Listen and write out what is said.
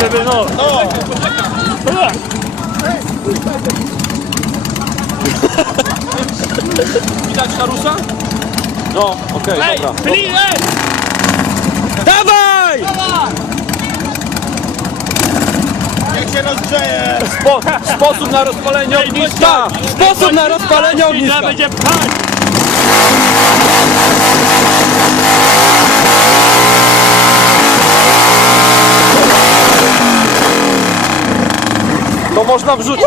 Żeby no. Widać Harusa? No, okej, dobra. Dawaj! Jak się rozgrzeje! Sposób na rozpalenie ogniska! Sposób na rozpalenie ogniska! Będzie pchać. To można wrzucić.